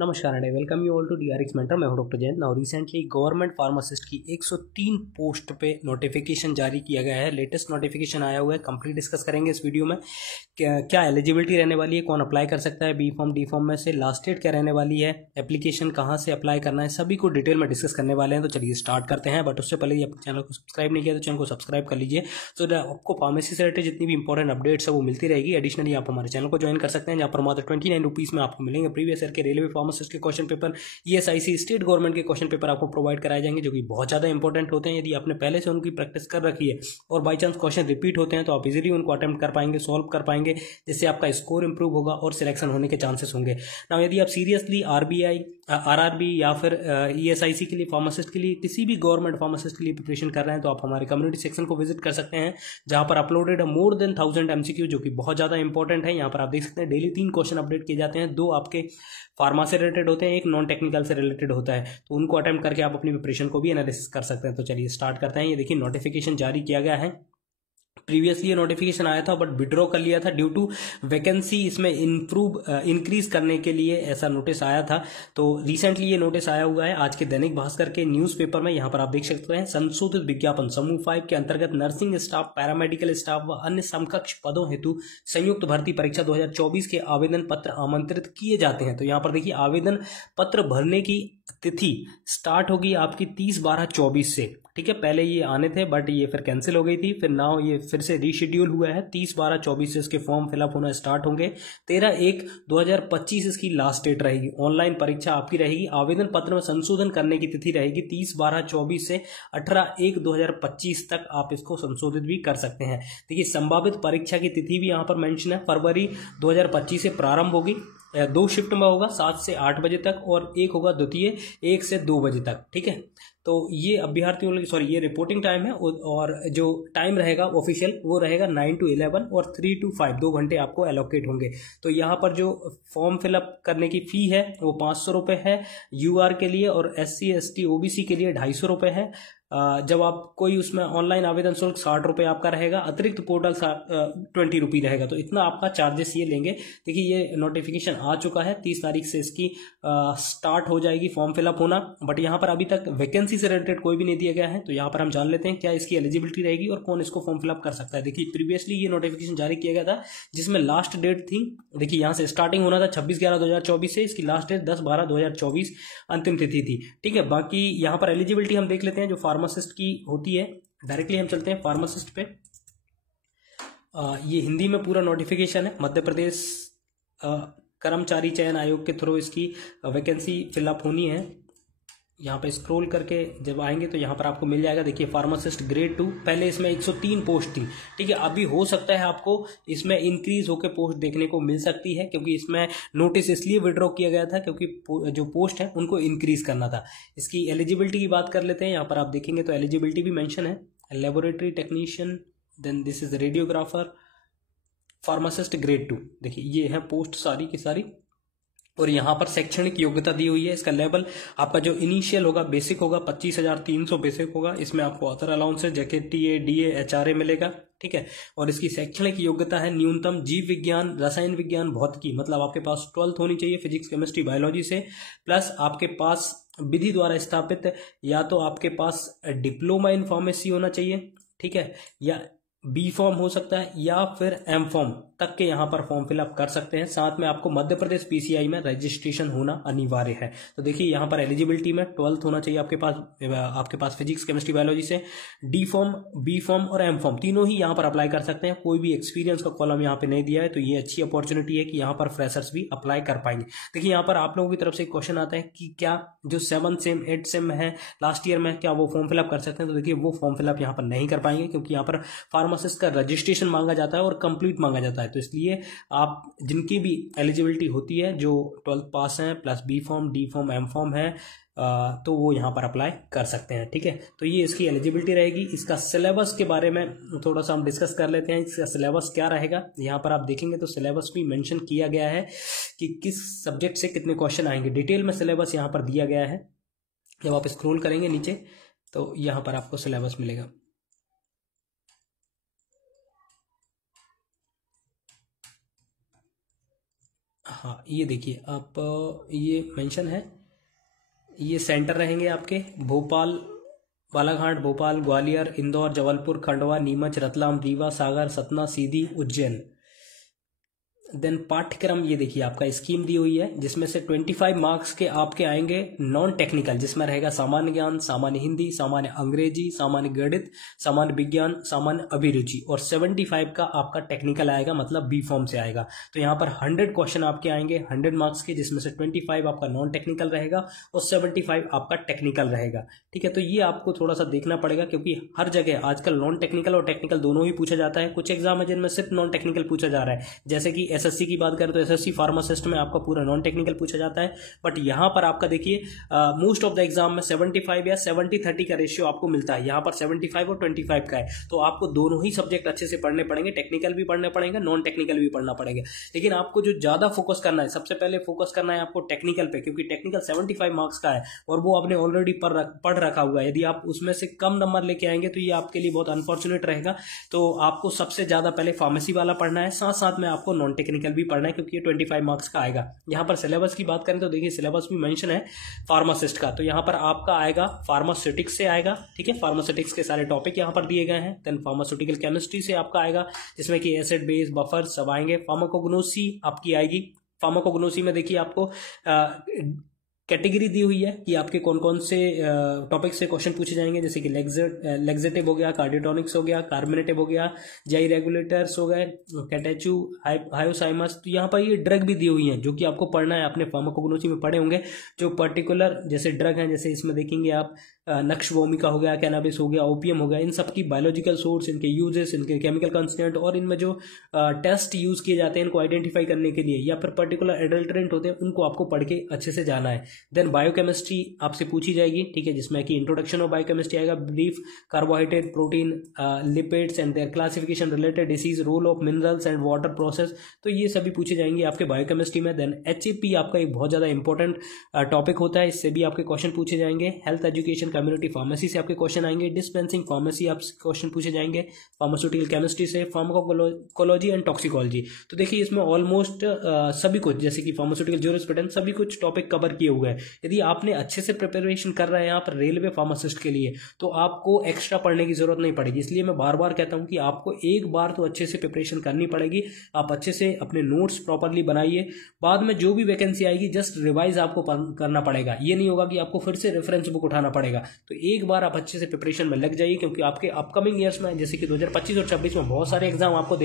नमस्कार and welcome you all to DRX mentor. मैं हूं doctor Jayant. Now recently government pharmacist की 103 पोस्ट पे नोटिफिकेशन जारी किया गया है। लेटेस्ट नोटिफिकेशन आया हुआ है, कंप्लीट डिस्कस करेंगे इस वीडियो में। क्या एलिजिबिलिटी रहने वाली है, कौन अप्लाई कर सकता है, बी फॉर्म डी फॉर्म में से, लास्ट डेट क्या रहने वाली है, एप्लीकेशन कहाँ से अप्लाई करना है, सभी को डिटेल में डिस्कस करने वाले हैं। तो चलिए स्टार्ट करते हैं। बट उससे पहले यदि आप चैनल को सब्सक्राइब नहीं किया तो चैनल को सब्सक्राइब कर लीजिए। तो आपको फार्मेसी से रिलेटेड जितनी भी इंपॉर्टेंट अपडेट्स है वो मिलती रहेगी। एडिशनली आप हमारे चैनल को ज्वाइन कर सकते हैं, जहाँ पर मात्र 29 रुपीज़ में आपको मिलेंगे प्रीवियस ईयर के रेलवे फार्मासिस्ट के question paper, ESIC state government के क्वेश्चन पेपर आपको प्रोवाइड कराए जाएंगे, जो कि बहुत ज़्यादा इंपॉर्टेंट होते हैं। यदि आपने पहले से उनकी प्रैक्टिस कर रखी है और बाई चांस क्वेश्चन रिपीट होते हैं तो आप इजीली उनको अटेम्प्ट कर पाएंगे, सॉल्व कर पाएंगे, जिससे आपका स्कोर इंप्रूव होगा और सिलेक्शन होने के चांसेस होंगे। ना यदि आप सीरियसली आरबीआई, आरआरबी या फिर ईएसआईसी के लिए, फार्मासिस्ट के लिए, किसी भी गवर्नमेंट फार्मासिस्ट के लिए प्रिपरेशन कर रहे हैं तो आप हमारे कम्युनिटी सेक्शन को विजिट कर सकते हैं, जहां पर अपलोडेड मोर देन 1000 एमसीक्यू, जो कि बहुत ज़्यादा इंपॉर्टेंट है। यहाँ पर आप देख सकते हैं डेली 3 क्वेश्चन अपडेट किए जाते हैं। 2 आपके फार्मा से रिलेटेड होते हैं, एक नॉन टेक्निकल से रिलेटेड होता है। तो उनको अटेम्प्ट करके आप अपनी प्रिपरेशन को भी एनालिसिस कर सकते हैं। तो चलिए स्टार्ट करते हैं। ये देखिए नोटिफिकेशन जारी किया गया है। प्रीवियसली ये नोटिफिकेशन आया था बट विड्रॉ कर लिया था ड्यू टू वैकेंसी इसमें इंक्रीज करने के लिए ऐसा नोटिस आया था। तो रिसेंटली ये नोटिस आया हुआ है आज के दैनिक भास्कर के न्यूज़पेपर में। यहाँ पर आप देख सकते हैं संशोधित विज्ञापन समूह 5 के अंतर्गत नर्सिंग स्टाफ, पैरामेडिकल स्टाफ व अन्य समकक्ष पदों हेतु संयुक्त भर्ती परीक्षा 2024 के आवेदन पत्र आमंत्रित किए जाते हैं। तो यहाँ पर देखिए आवेदन पत्र भरने की तिथि स्टार्ट होगी आपकी 30/12/24 से। ठीक है, पहले ये आने थे बट ये फिर कैंसिल हो गई थी, फिर नाउ ये फिर से रीशेड्यूल हुआ है। 30/12/24 से इसके फॉर्म फिलअप होना स्टार्ट होंगे। 13/1/2025 इसकी लास्ट डेट रहेगी। ऑनलाइन परीक्षा आपकी रहेगी। आवेदन पत्र में संशोधन करने की तिथि रहेगी 30/12/24 से 18/1/2025 तक आप इसको संशोधित भी कर सकते हैं। देखिए संभावित परीक्षा की तिथि भी यहाँ पर मेंशन है। फरवरी 2025 से प्रारंभ होगी। 2 शिफ्ट में होगा, 7 से 8 बजे तक, और एक होगा द्वितीय 1 से 2 बजे तक। ठीक है, तो ये अभ्यर्थियों ये रिपोर्टिंग टाइम है, और जो टाइम रहेगा ऑफिशियल वो रहेगा 9 to 11 और 3 to 5, 2 घंटे आपको एलोकेट होंगे। तो यहाँ पर जो फॉर्म फिलअप करने की फ़ी है वो 500 रुपये है यूआर के लिए, और SC ST OBC के लिए 250 रुपये है। जब आप कोई उसमें ऑनलाइन आवेदन शुल्क 60 रुपये आपका रहेगा, अतिरिक्त पोर्टल 20 रुपये रहेगा। तो इतना आपका चार्जेस ये लेंगे। देखिए ये नोटिफिकेशन आ चुका है, 30 तारीख से इसकी स्टार्ट हो जाएगी फॉर्म फिलअप होना। बट यहाँ पर अभी तक वैकेंसी से रिलेटेड कोई भी नहीं दिया गया है। तो यहाँ पर हम जान लेते हैं क्या इसकी एलिजिबिलिटी रहेगी और कौन इसको फॉर्म फिलअप कर सकता है। देखिए प्रीवियसली ये नोटिफिकेशन जारी किया गया था, जिसमें लास्ट डेट थी, देखिए यहाँ से स्टार्टिंग होना था 26/11/2024 से, इसकी लास्ट डेट 10/12/2024 अंतिम तिथि थी। ठीक है, बाकी यहाँ पर एलिजिबिलिटी हम देख लेते हैं जो फार्मासिस्ट की होती है। डायरेक्टली हम चलते हैं फार्मासिस्ट पे। ये हिंदी में पूरा नोटिफिकेशन है। मध्य प्रदेश कर्मचारी चयन आयोग के थ्रू इसकी वैकेंसी फिलअप होनी है। यहाँ पे स्क्रॉल करके जब आएंगे तो यहाँ पर आपको मिल जाएगा। देखिए फार्मासिस्ट ग्रेड 2, पहले इसमें 103 पोस्ट थी। ठीक है, अभी हो सकता है आपको इसमें इंक्रीज होकर पोस्ट देखने को मिल सकती है, क्योंकि इसमें नोटिस इसलिए विड्रॉ किया गया था क्योंकि जो पोस्ट है उनको इंक्रीज करना था। इसकी एलिजिबिलिटी की बात कर लेते हैं। यहाँ पर आप देखेंगे तो एलिजिबिलिटी भी मेंशन है। Laboratory technician, then this is radiographer, pharmacist grade 2। देखिए ये है पोस्ट सारी की सारी, और यहाँ पर शैक्षणिक योग्यता दी हुई है। इसका लेवल आपका जो इनिशियल होगा बेसिक होगा, 25,300 बेसिक होगा। इसमें आपको अदर अलाउंसेस जैसे TA DA HRA मिलेगा। ठीक है, और इसकी शैक्षणिक योग्यता है न्यूनतम जीव विज्ञान, रसायन विज्ञान, भौतिकी, मतलब आपके पास 12th होनी चाहिए फिजिक्स केमिस्ट्री बायोलॉजी से, प्लस आपके पास विधि द्वारा स्थापित या तो आपके पास डिप्लोमा इन फार्मेसी होना चाहिए। ठीक है, या बी फॉर्म हो सकता है, या फिर एम फॉर्म तक के यहाँ पर फॉर्म फिलअप कर सकते हैं। साथ में आपको मध्य प्रदेश PCI में रजिस्ट्रेशन होना अनिवार्य है। तो देखिए यहाँ पर एलिजिबिलिटी में 12th होना चाहिए आपके पास फिजिक्स केमिस्ट्री बायोलॉजी से। डी फॉर्म, बी फॉर्म और एम फॉर्म तीनों ही यहाँ पर अप्लाई कर सकते हैं। कोई भी एक्सपीरियंस का कॉलम यहाँ पे नहीं दिया है, तो ये अच्छी अपॉर्चुनिटी है कि यहाँ पर फ्रेशर्स भी अप्लाई कर पाएंगे। देखिए यहाँ पर आप लोगों की तरफ से क्वेश्चन आता है कि क्या जो 7th सेम 8th सेम है लास्ट ईयर में, क्या वो फॉर्म फिलअप कर सकते हैं। तो देखिए वो फॉर्म फिलअप यहाँ पर नहीं कर पाएंगे, क्योंकि यहाँ पर फार्मासिस्ट का रजिस्ट्रेशन मांगा जाता है और कंप्लीट मांगा जाता है। तो इसलिए आप जिनकी भी एलिजिबिलिटी होती है, जो 12th पास हैं plus B pharm, D pharm, M pharm है, तो वो यहाँ पर अप्लाई कर सकते हैं। ठीक है, तो ये इसकी एलिजिबिलिटी रहेगी। इसका सिलेबस के बारे में थोड़ा सा हम डिस्कस कर लेते हैं। इसका सिलेबस क्या रहेगा, यहाँ पर आप देखेंगे तो सिलेबस भी मेंशन किया गया है कि किस सब्जेक्ट से कितने क्वेश्चन आएंगे। डिटेल में सिलेबस यहाँ पर दिया गया है। जब आप स्क्रॉल करेंगे नीचे तो यहाँ पर आपको सिलेबस मिलेगा। हाँ ये देखिए आप, ये मेंशन है, ये सेंटर रहेंगे आपके भोपाल, बालाघाट, भोपाल, ग्वालियर, इंदौर, जबलपुर, खंडवा, नीमच, रतलाम, रीवा, सागर, सतना, सीधी, उज्जैन। देन पाठ्यक्रम ये देखिए आपका स्कीम दी हुई है, जिसमें से 25 मार्क्स के आपके आएंगे नॉन टेक्निकल, जिसमें रहेगा सामान्य ज्ञान, सामान्य हिंदी, सामान्य अंग्रेजी, सामान्य गणित, सामान्य विज्ञान, सामान्य अभिरुचि, और 75 का आपका टेक्निकल आएगा, मतलब बी फॉर्म से आएगा। तो यहाँ पर 100 क्वेश्चन आपके आएंगे 100 मार्क्स के, जिसमें से 25 आपका नॉन टेक्निकल रहेगा और 75 आपका टेक्निकल रहेगा। ठीक है, तो ये आपको थोड़ा सा देखना पड़ेगा, क्योंकि हर जगह आजकल नॉन टेक्निकल और टेक्निकल दोनों ही पूछा जाता है। कुछ एग्जाम है जिनमें सिर्फ नॉन टेक्निकल पूछा जा रहा है, जैसे कि एसएससी की बात करें तो एसएससी फार्मासिस्ट में आपका पूरा नॉन टेक्निकल पूछा जाता है। बट यहाँ पर आपका देखिए मोस्ट ऑफ द एग्जाम में 75 या 70-30 का रेशियो आपको मिलता है। यहाँ पर 75 और 25 का है, तो आपको दोनों ही सब्जेक्ट अच्छे से पढ़ने पड़ेंगे, टेक्निकल भी पढ़ने पड़ेंगे, नॉन टेक्निकल भी पढ़ना पड़ेगा। लेकिन आपको जो ज्यादा फोकस करना है, सबसे पहले फोकस करना है आपको टेक्निकल पे, क्योंकि टेक्निकल 75 मार्क्स का है और वो आपने ऑलरेडी पढ़ रखा हुआ है। यदि आप उसमें से कम नंबर लेके आएंगे तो ये आपके लिए बहुत अनफॉर्चुनेट रहेगा। तो आपको सबसे ज्यादा पहले फार्मेसी वाला पढ़ना है, साथ साथ में आपको नॉन टेक्निकल भी पढ़ना है, क्योंकि ये 25 मार्क्स का आएगा। यहाँ पर सिलेबस की बात करें तो देखिए सिलेबस भी मेंशन है फार्मासिस्ट का, तो यहाँ पर आपका आएगा फार्मास्यूटिक्स से आएगा। ठीक है, फार्मास्यूटिक्स के सारे टॉपिक यहाँ पर दिए गए हैं। देन फार्मास्यूटिकल केमिस्ट्री से आपका आएगा, जिसमें कि एसिड बेस बफर सब आएंगे। फार्माकोग्नोसी आपकी आएगी। फार्माकोग्नोसी में देखिए आपको कैटेगरी दी हुई है कि आपके कौन कौन से टॉपिक से क्वेश्चन पूछे जाएंगे, जैसे कि लेग्जेटिव हो गया, कार्डियोटॉनिक्स हो गया, कार्बोनेटिव हो गया, जाई रेगुलेटर्स हो गए, कैटेचू, हायोसाइमस। तो यहाँ पर ये ड्रग भी दी हुई है जो कि आपको पढ़ना है, अपने फार्माकोग्नोसी में पढ़े होंगे। जो पर्टिकुलर जैसे ड्रग हैं, जैसे इसमें देखेंगे आप नक्श वोमिका हो गया, कैनाबिस हो गया, ओपियम हो गया, इन सब की बायोलॉजिकल सोर्स, इनके यूजेस, इनके केमिकल कंस्टेंट और इनमें जो टेस्ट यूज किए जाते हैं इनको आइडेंटिफाई करने के लिए, या फिर पर्टिकुलर एडल्टरेंट होते हैं उनको आपको पढ़ के अच्छे से जाना है। देन बायोकेमिस्ट्री आपसे पूछी जाएगी। ठीक है, जिसमें कि इंट्रोडक्शन ऑफ बायोकेमिस्ट्री आएगा, brief, carbohydrate, protein, lipids and their classification, related disease, role of minerals and water process, तो ये सभी पूछे जाएंगे आपके बायोकेमिस्ट्री में। देन एचएपी आपका एक बहुत ज्यादा इंपॉर्टेंट टॉपिक होता है, इससे भी आपके क्वेश्चन पूछे जाएंगे। हेल्थ एजुकेशन कम्युनिटी फार्मेसी से आपके क्वेश्चन आएंगे। डिस्पेंसिंग फार्मेसी आपसे क्वेश्चन पूछे जाएंगे। फार्मास्यूटिकल केमिस्ट्री से, फार्माकोलॉजी एंड टॉक्सिकोलॉजी। तो देखिए इसमें ऑलमोस्ट सभी कुछ, जैसे कि फार्मास्यूटिकल ज्यूरिस्प्रूडेंस, सभी कुछ टॉपिक कवर किए हुए हैं। यदि आपने अच्छे से प्रिपरेशन कर रहे हैं यहाँ पर रेलवे फार्मासिस्ट के लिए, तो आपको एक्स्ट्रा पढ़ने की जरूरत नहीं पड़ेगी। इसलिए मैं बार बार कहता हूं कि आपको एक बार तो अच्छे से प्रिपरेशन करनी पड़ेगी। आप अच्छे से अपने नोट्स प्रॉपरली बनाइए, बाद में जो भी वैकेंसी आएगी जस्ट रिवाइज आपको करना पड़ेगा। ये नहीं होगा कि आपको फिर से रेफरेंस बुक उठाना पड़ेगा। तो एक बार आप अच्छे से प्रिपरेशन में लग जाइए, क्योंकि आपके अपकमिंग ईयर्स में, जैसे कि 2025 और 26 में बहुत सारे एग्जाम आपको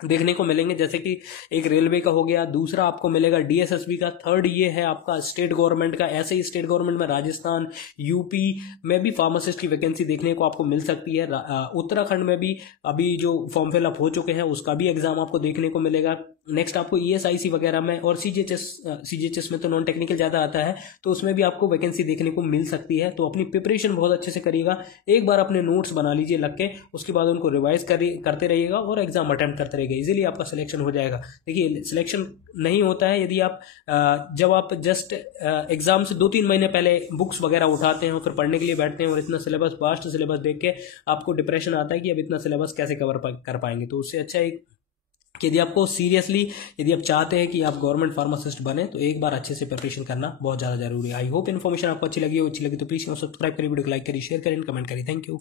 देखने को मिलेंगे। जैसे कि एक रेलवे का हो गया, दूसरा आपको मिलेगा डीएसएसबी का, थर्ड ये है आपका स्टेट गवर्नमेंट का। ऐसे ही स्टेट गवर्नमेंट में राजस्थान, यूपी में भी फार्मासिस्ट की वैकेंसी देखने को आपको मिल सकती है। उत्तराखंड में भी अभी जो फॉर्म फिलअप हो चुके हैं उसका भी एग्जाम आपको देखने को मिलेगा। नेक्स्ट आपको ईएसआईसी वगैरह में और सीजीएचएस में तो नॉन टेक्निकल ज्यादा आता है, तो उसमें भी आपको वैकेंसी देखने को मिल सकती है। तो अपनी प्रिपरेशन बहुत अच्छे से करिएगा। एक बार अपने नोट्स बना लीजिए लग के, उसके बाद उनको रिवाइज करते रहिएगा और एग्जाम अटेम्प्ट करते रहिएगा। इजीली आपका सिलेक्शन हो जाएगा। देखिए सिलेक्शन नहीं होता है यदि आप जब आप जस्ट एग्जाम से 2-3 महीने पहले बुक्स वगैरह उठाते हैं और फिर पढ़ने के लिए बैठते हैं और इतना सिलेबस, वास्ट सिलेबस देख के आपको डिप्रेशन आता है कि अब इतना सिलेबस कैसे कवर कर पाएंगे। तो उससे अच्छा एक कि यदि आपको सीरियसली, यदि आप चाहते हैं कि आप गवर्नमेंट फार्मासिस्ट बने, तो एक बार अच्छे से प्रिपरेशन करना बहुत ज़्यादा जरूरी है। आई होप इन्फॉर्मेशन आपको अच्छी लगी तो प्लीज़ सब्सक्राइब करिए, वीडियो को लाइक करिए, शेयर करें, कमेंट करिए। Thank you.